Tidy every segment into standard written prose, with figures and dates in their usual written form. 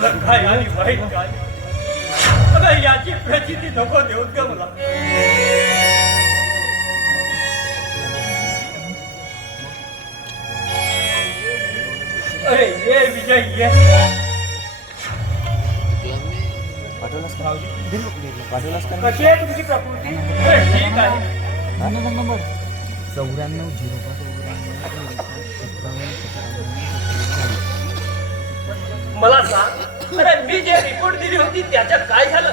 चांगलं काय आणि वाईट काय आता याची प्रचिती नको देऊत का मला. अरे ये विजय ये. कशी आहे तुमची प्रकृती? ठीक आहे. 94 मला सांग, अरे मी जे रिपोर्ट दिली होती त्याच्यात काय झालं?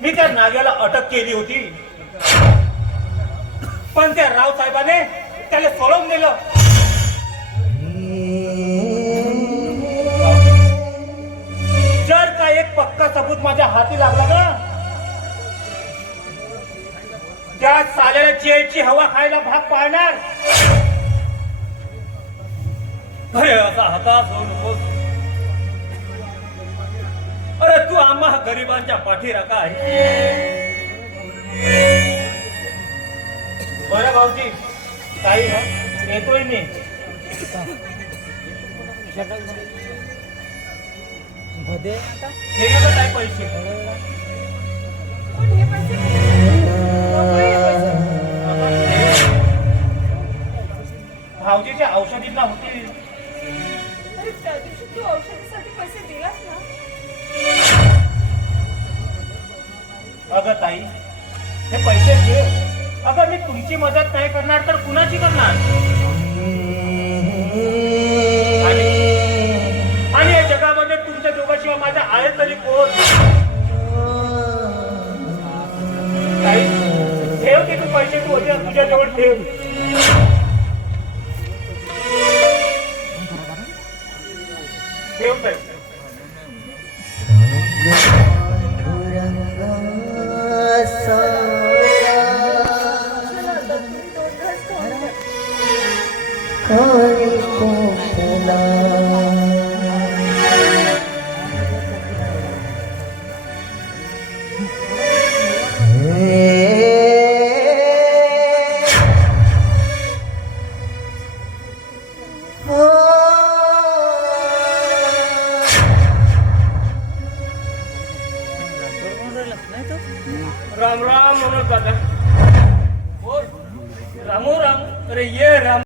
मी त्या नाग्याला अटक केली होती, पण त्या राव साहेबाने त्याला सोडून दिलं. जर का एक पक्का सबूत माझ्या हाती लागला ना, त्या साल्याला जेलची हवा खायला भाग पाडणार. अरे असा हताश होऊ नकोस. अरे तू आम्हा गरिबांच्या पाठीराखा आहे. बरं भाऊजी, काही ना येतोय मी. हे बघ काय पैसे. भाऊजीच्या औषधीला होतील. त्या दिवशी तू औषधासाठी पैसे दिलास ना. अगं ताई, हे पैसे घे. अगं मी तुमची मदत नाही करणार तर कुणाची करणार? आणि या जगामध्ये तुमच्या दोघांशिवाय माझ्या आहे तरी कोण? ताई, ठेव की तू पैसे, तू होते तुझ्या जवळ ठेव. ठेव पैसे. राम राम म्हणत जाता. रामो राम. अरे ये राम.